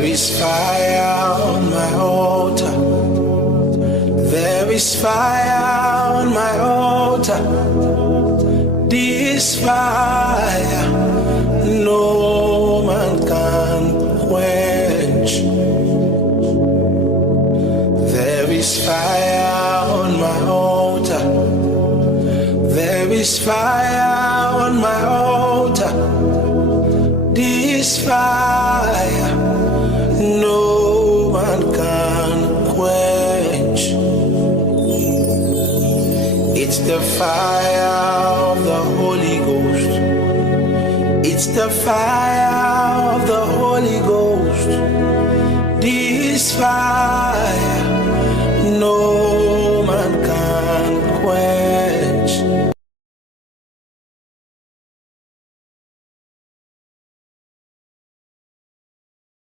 There is fire on my altar. There is fire on my altar. This fire no man can quench. There is fire on my altar. There is fire on my altar. This fire no man can quench. It's the fire of the Holy Ghost. It's the fire of the Holy Ghost. This fire no